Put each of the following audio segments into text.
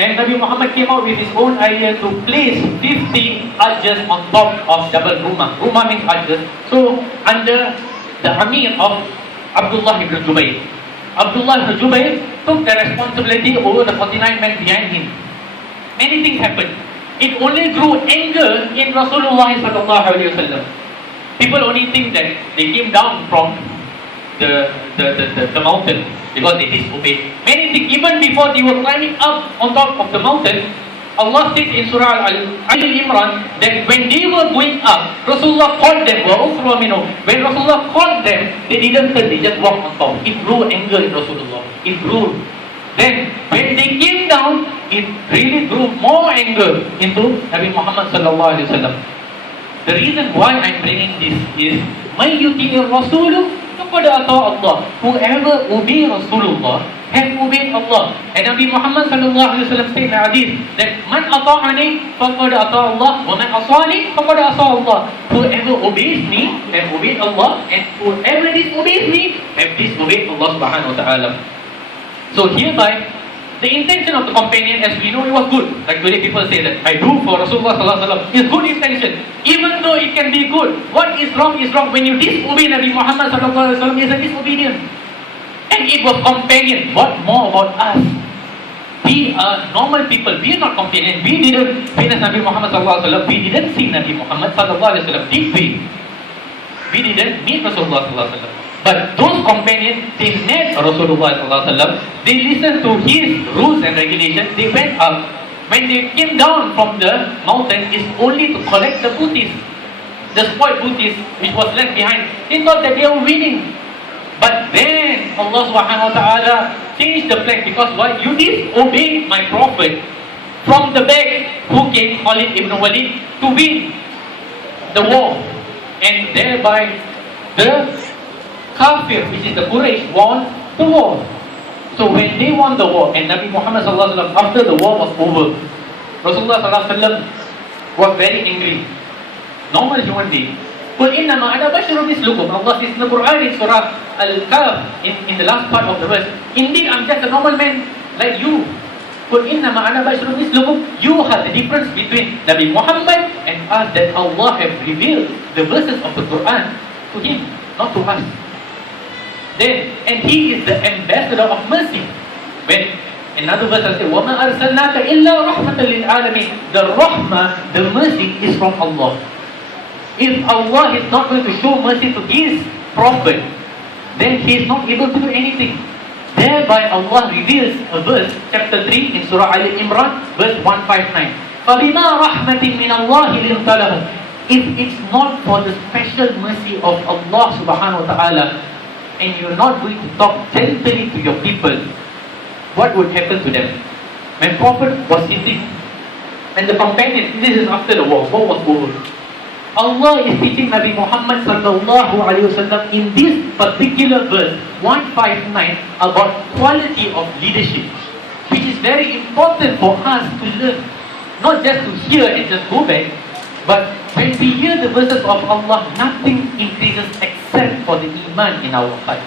And Nabi Muhammad came out with his own idea to place 50 arches on top of Jabal Rumah. Rumah means arches. So under the ameen of Abdullah ibn Jubayr. Abdullah ibn Jubayr took the responsibility over the 49 men behind him. Many things happened. It only grew anger in Rasulullah sallallahu alaihi wasallam. People only think that they came down from the mountain because they disobeyed. Many things, even before they were climbing up on top of the mountain, Allah says in Surah Al-Imran that when they were going up, Rasulullah called them. When Rasulullah called them, they didn't turn, they just walked on top. It grew anger in Rasulullah. It grew. Then when they came down, it really grew more anger into Nabi Muhammad sallallahu alaihi wasallam. The reason why I'm bringing this is, "Man yuti'ir Rasul faqad ata Allah." Whoever obey Rasulullah has obeyed Allah. And Nabi Muhammad sallallahu alaihi wasallam said in the hadith that, "Man ata'ani faqad ata Allah, wa man asani faqad asa Allah." Whoever obeys me has obeyed Allah, and whoever disobeys me has disobeyed Allah subhanahu wa ta'ala. So hereby, the intention of the companion, as we know, it was good. Like today people say that I do for Rasulullah sallallahu alaihi wasallam. It's good intention. Even though it can be good, what is wrong is wrong. When you disobey Nabi Muhammad sallallahu alaihi wasallam, it's a disobedience. And it was companion. What more about us? We are normal people. We are not companion. We didn't witness Nabi Muhammad sallallahu alaihi wasallam. We didn't see Nabi Muhammad sallallahu alaihi wasallam. Did we? We didn't meet Rasulullah sallallahu alaihi wasallam. But those companions, they met Rasulullah sallallahu alaihi wasallam. They listened to his rules and regulations. They went up. When they came down from the mountain, it's only to collect the booties, the spoiled booties which was left behind. They thought that they were winning. But then Allah subhanahu wa ta'ala changed the plan, because why? You disobeyed my prophet. From the back, who came? Khalid ibn Walid, to win the war. And thereby the Kafir, which is the Quraysh, won the war. So when they won the war, and Nabi Muhammad sallallahu alaihi wasallam, after the war was over, Rasulullah sallallahu alaihi wasallam was very angry. Normal human being. قُلْ إِنَّمَا أَنَا بَشَرٌ مِثْلُكُمْ. Allah says in the Quran, in Surah Al-Kahf, in the last part of the verse, indeed I'm just a normal man like you. قُلْ إِنَّمَا أَنَا بَشَرٌ مِثْلُكُمْ. You have the difference between Nabi Muhammad and us, that Allah have revealed the verses of the Quran to him, not to us. Then, and he is the ambassador of mercy. When another verse I say, وَمَا أَرْسَلْنَاكَ إِلَّا رَحْمَةً لِلْعَالَمِينَ. The rahmah, the mercy is from Allah. If Allah is not going to show mercy to his prophet, then he is not able to do anything. Thereby Allah reveals a verse, chapter 3 in Surah Al-Imran, verse 159. فَبِمَا رَحْمَةٍ مِّنَ اللَّهِ لِنْتَ لَهُمْ. If it's not for the special mercy of Allah subhanahu wa ta'ala, and you're not going to talk gently to your people, what would happen to them? When Prophet was sitting, and the companions, this is after the war was over. Allah is teaching Nabi Muhammad sallallahu alaihi wasallam in this particular verse 159 about quality of leadership, which is very important for us to learn, not just to hear and just go back, but when we hear the verses of Allah, nothing increases except for the iman in our heart.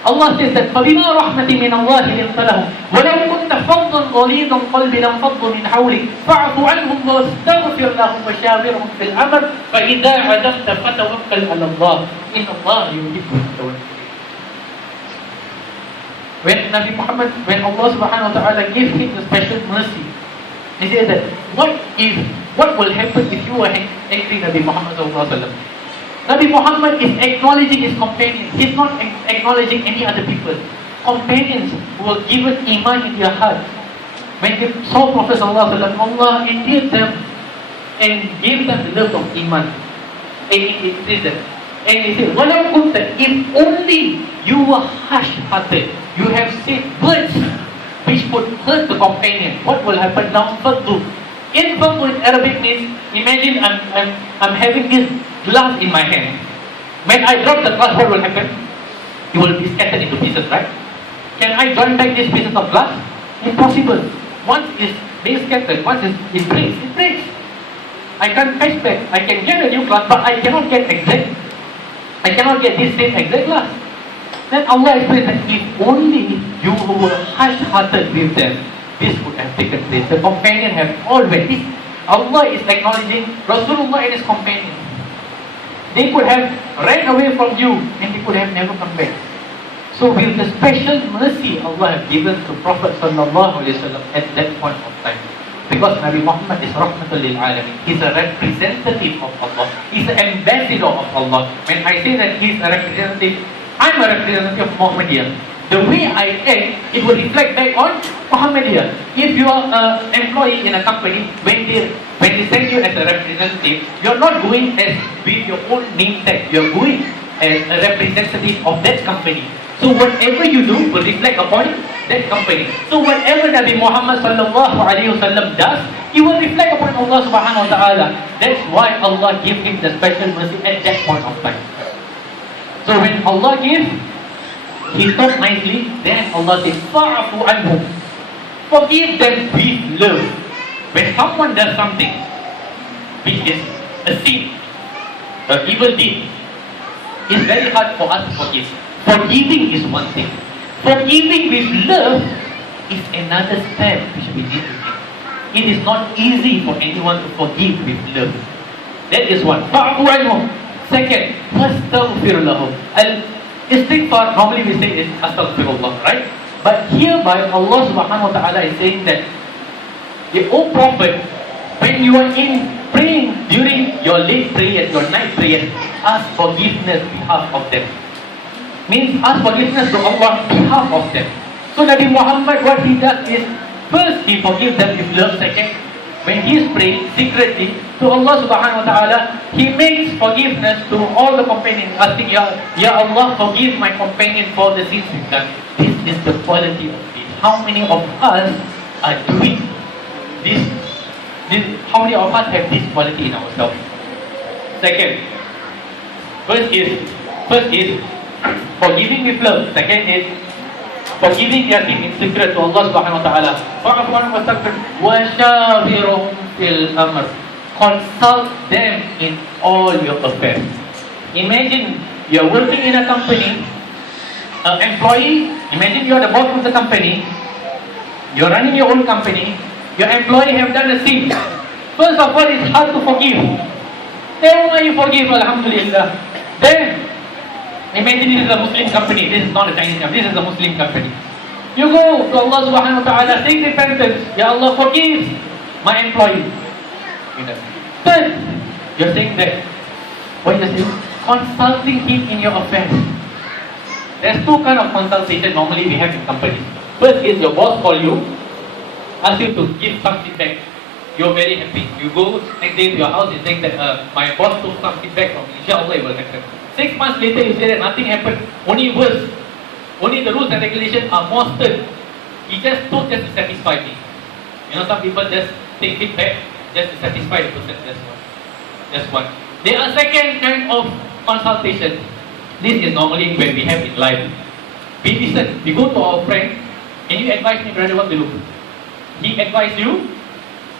Allah says that فَبِمَا رَحْمَةٍ مِّنَ اللَّهِ لِنْتَ لَهُمْ وَلَوْ كُنْتَ فَظًّا غَلِيظَ الْقَلْبِ لَانفَضُّوا مِنْ حَوْلِكَ فَاعْفُ عَنْهُمْ وَاسْتَغْفِرْ لَهُمْ وَشَاوِرْهُمْ فِي الْأَمْرِ فَإِذَا عَزَمْتَ فَتَوَكَّلْ عَلَى اللَّهِ إِنَّ اللَّهَ يُحِبُّ الْمُتَوَكِّلِينَ. When Nabi Muhammad, when Allah subhanahu wa ta'ala gave him the special mercy, he said that, what will happen if you are angry Nabi Muhammad sallallahu alaihi wasallam? Nabi Muhammad is acknowledging his companions. He's not acknowledging any other people. Companions who were given iman in their heart. When they saw Prophet sallallahu alaihi wasallam, Allah endeared them and gave them the love of iman. And it says that. And he said, وَلَوْ كُنْتَ, if only you were harsh-hearted, you have said words which would hurt the companion, what will happen now? Faddu. In Arabic means, imagine I'm having this glass in my hand. When I drop the glass, what will happen? It will be scattered into pieces, right? Can I join back these pieces of glass? Impossible. Once it's being scattered, once it breaks, it breaks. I can't patch back. I can get a new glass, but I cannot get this same exact glass. Then Allah explains that if only you were harsh-hearted with them, this would have taken place. The companion have all went. This, Allah is acknowledging Rasulullah and his companion. They could have ran away from you and they could have never come back. So with the special mercy Allah has given to Prophet Sallallahu Alaihi Wasallam at that point of time. Because Nabi Muhammad is Rahmatul Lil Alamin. He's a representative of Allah. He's an ambassador of Allah. When I say that he's a representative, I'm a representative of Muhammadiyah. The way I act, it will reflect back on Muhammadiyah. If you are an employee in a company, when they send you as a representative, you're not going as with your own name tag. You're going as a representative of that company. So whatever you do will reflect upon that company. So whatever Nabi Muhammad sallallahu alaihi wasallam does, it will reflect upon Allah subhanahu wa ta'ala. That's why Allah gave him the special mercy at that point of time. So when Allah gives, he talked nicely, then Allah says, Fa'afu anhum. Forgive them with love. When someone does something which is a sin, an evil deed, it's very hard for us to forgive. Forgiving is one thing. Forgiving with love is another step which we need to take. It is not easy for anyone to forgive with love. That is one. Fa'afu anhum. Second, fastaghfir lahum. Istighfar, normally we say is astaghfirullah, right? But hereby Allah subhanahu wa ta'ala is saying that, O Prophet, when you are in praying during your late prayers, your night prayers, ask forgiveness on behalf of them. Means ask forgiveness to Allah on behalf of them. So Nabi Muhammad, what he does is, first he forgives them with love. Second, when he is praying secretly to Allah subhanahu wa ta'ala, he makes forgiveness to all the companions, asking, Ya Allah, forgive my companion for the sins he's done. This is the quality of it. How many of us are doing this? How many of us have this quality in ourselves? Second, first is forgiving with love. Second is forgiving their sin in secret to Allah subhanahu wa ta'ala. Fa'afu anhum wastaghfir wa shawirhum fil amr. Consult them in all your affairs. Imagine you're working in a company, an employee, imagine you're the boss of the company, you're running your own company, your employee have done a sin. First of all, it's hard to forgive. Then when you forgive, alhamdulillah. Then, imagine this is a Muslim company, this is not a Chinese company, this is a Muslim company. You go to Allah subhanahu wa ta'ala, take repentance. Ya Allah, forgive my employee. Third, you're saying that, what you're saying? Consulting him in your affairs. There's two kinds of consultation normally we have in companies. First is your boss call you, ask you to give some feedback. You're very happy. You go next day to your house and saying that my boss took some feedback from me. Inshallah it will happen. 6 months later you say that nothing happened. Only worse. Only the rules and regulations are more stern. He just told just to satisfy me. You know, some people just take feedback just to satisfy the person. That's one. There are second kind of consultation. This is normally when we have in life. We listen. We go to our friend and you advise me, brother, what to do. He advise you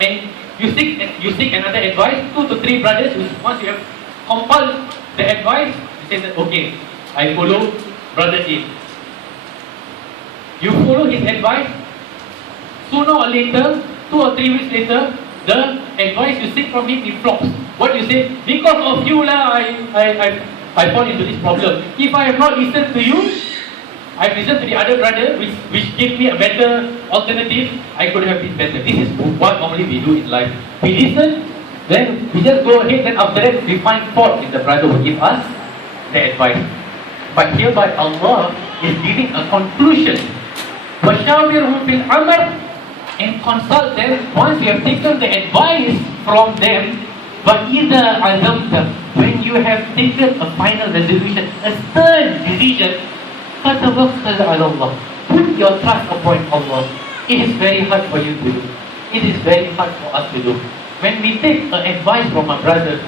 and you seek another advice. 2 to 3 brothers. Once you have compiled the advice, you say that okay, I follow brother A. You follow his advice. Sooner or later, 2 or 3 weeks later, the advice you seek from him, it flops. What you say? Because of you lah, I fall into this problem. If I have not listened to you, I have listened to the other brother, which gave me a better alternative, I could have been better. This is what normally we do in life. We listen, then we just go ahead, then after that we find fault in the brother who give us the advice. But hereby Allah is giving a conclusion. وَشَاوِرْهُمْ فِي الْأَمْرِ, and consult them once you have taken the advice from them. وَإِذَا عَزَمْتَ, when you have taken a final resolution, a stern decision, فَتَوَكَّلْ عَلَى اللَّهِ, put your trust upon Allah. It is very hard for you to do. It is very hard for us to do. When we take an advice from a brother,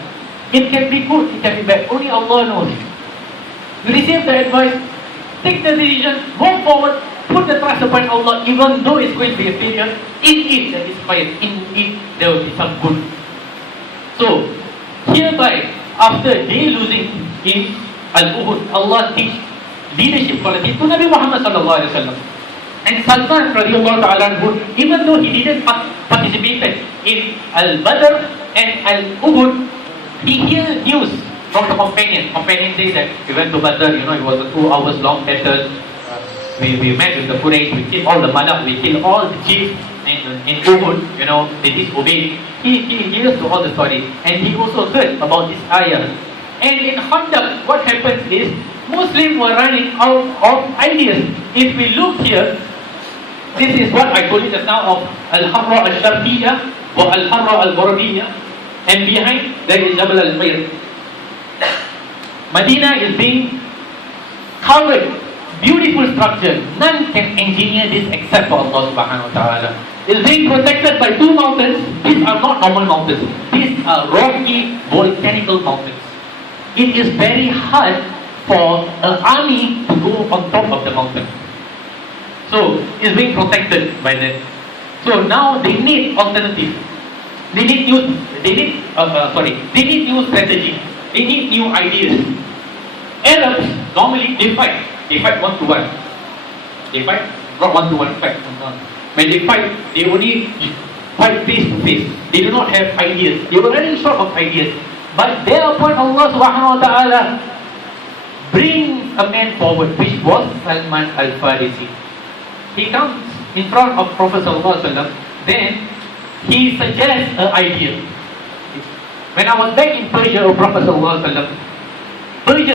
it can be good, it can be bad. Only Allah knows. You receive the advice, take the decision, go forward, put the trust upon Allah, even though it's going to be a failure. In it, there is fire. In it, there will be some good. So, hereby, after they losing in Al-Uhud, Allah teach leadership quality to Nabi Muhammad sallallahu alaihi wasallam. And Salman radiallahu ta'ala anhu, even though he didn't participate in Al-Badr and Al-Uhud, he heard news from the companion. Companion says that we went to Badr, it was a 2 hours long battle. We met with the Quraysh, we killed all the Malak, we killed all the chiefs. In Uhud, they disobeyed. He hears to all the story, and he also heard about this ayah. And in Khandaq, what happens is Muslims were running out of ideas. If we look here, this is what I told you just now of Al-Harra al-Sharqiyya or Al-Harra al-Gharbiyya, and behind there is Jabal al-Mayr. Medina is being covered, beautiful structure. None can engineer this except for Allah subhanahu wa ta'ala. It's being protected by 2 mountains. These are not normal mountains. These are rocky, volcanical mountains. It is very hard for an army to go on top of the mountain. So, it's being protected by them. So now they need alternative. They need new strategy. They need new ideas. Arabs normally they fight 1-to-1. They fight, not 1-to-1 fight. When they fight, they only fight face to face. They do not have ideas. They were running short of ideas. But thereupon Allah subhanahu wa ta'ala bring a man forward, which was Salman al-Farisi. He comes in front of Prophet sallallahu alaihi wasallam. Then he suggests an idea. When I was back in Persia, Prophet sallallahu alaihi wasallam, Persia